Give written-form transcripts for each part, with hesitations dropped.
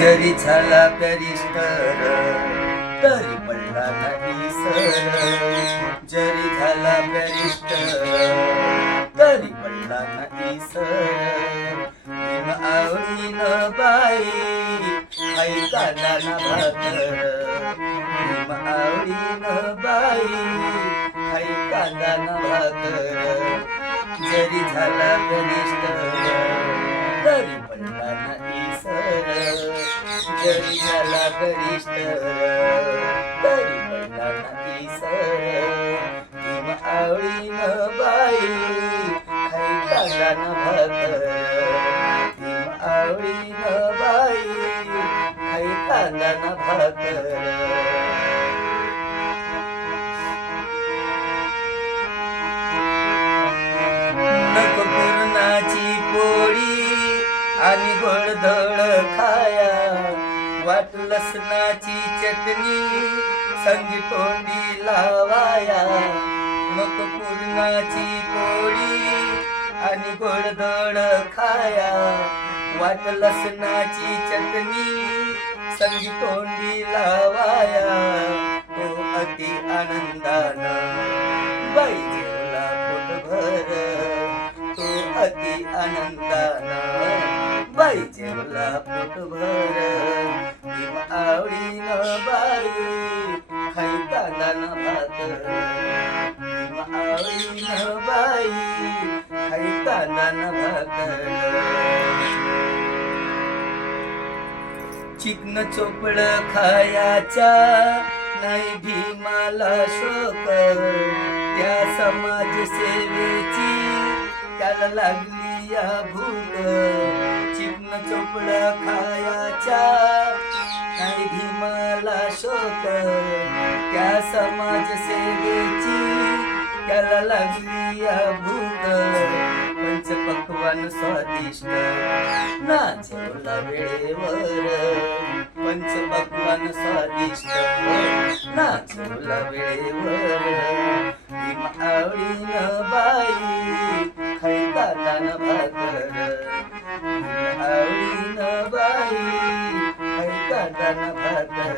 जरी झाला बॅरिस्टर तरी पडला नाही सर. जरी झाला बॅरिस्टर तरी पडला नाही सर. भीम आवडीनं बाई खाई कांदा ना भाकर. भीम आवडीनं बाई खाई कांदा ना भाकर. जरी झाला बॅरिस्टर तरी पडला नाही सर. जरी झाला बॅरिस्टर तरी पडला नाही सर. भीम आवडीनं बाई खाई कांदा ना भाकर. भीम आवडीनं बाई खाई कांदा ना भाकर. नको पुरणाची पोळी आणि गोडधोड खाया. वाट लसणाची चटणी संगी तोंडी लावाया. नको पुरणाची पोळी आणि गोडधोड खाया. वाट लसणाची चटणी संगी तोंडी लावाया. तो अति आनंदानं बाई जेवला पोटभर. तो अति आनंदानं बाई जेवला पोटभर. भीम आवडीनं बाई खाई कांदा ना भाकर. भीम आवडीनं बाई खाई कांदा ना भाकर. चिकन चोपड खायाच्या नाही भीमाला शोक. त्या समाजसेवेची त्याला लागली या भूक. चिकन चोपड खायाच्या नाही भीमाला शोक. त्या समाजसेवेची त्याला लागली या भूक. पंचपक्वान स्वादिष्ट ना जेवला वेळेवर. पंचपक्वान स्वादिष्ट ना जेवला वेळेवर. भीम आवडीनं बाई खाई कांदा ना भाकर. भीम आवडीनं बाई खाई कांदा ना भाकर.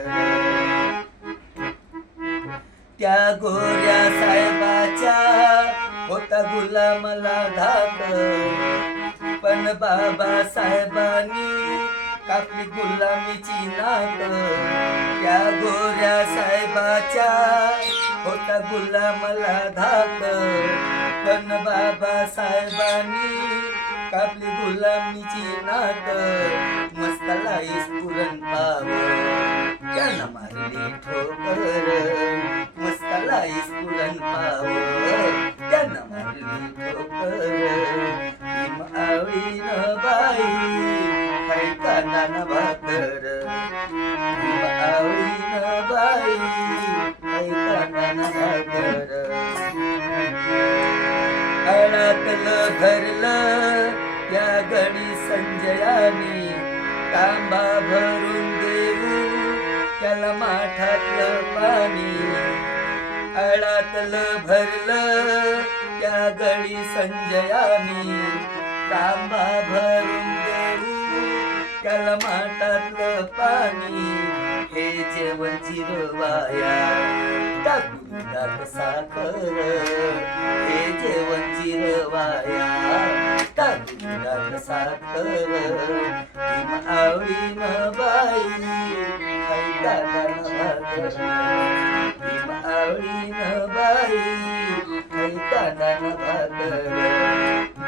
त्या गोऱ्या साहेबाच्या होता गुलामला धाक. पण बाबासाहेबांनी कापली गुलामीची नाक. त्या गोऱ्या साहेबाच्या होता गुलामला धाक. पण बाबासाहेबांनी कापली गुलामीची नाक. मस्ताला पुरण पाव त्यानं मारली ठोकर. मस्ताला पुरण पाव त्यानं मारली ठोकर. भीम आवडीनं बाई खाई कांदा ना भाकर. भीम आवडीनं बाई खाई कांदा ना भाकर. अडातलं भरलं या गडी संजयाने. तांबा भरून देऊ त्याला माठातलं पाणी. अडातलं भरलं त्या गडी संजयाने. तांबा भरून देऊ त्याला माठातलं पाणी. हे जेवण जिरवाया टाकून दात साखर. हे जेवण जिरवाया टाकून दात साखर. भीम आवडीनं बाई खाई कांदा ना भाकर. भीम आवडीनं बाई खाई कांदा ना भाकर.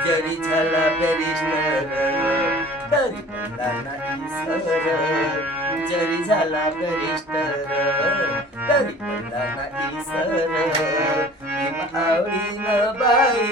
जरी झाला बॅरिस्टर तरी पडला नाही सर. जरी झाला बॅरिस्टर तरी पडला नाही सर. भीम आवडीनं बाई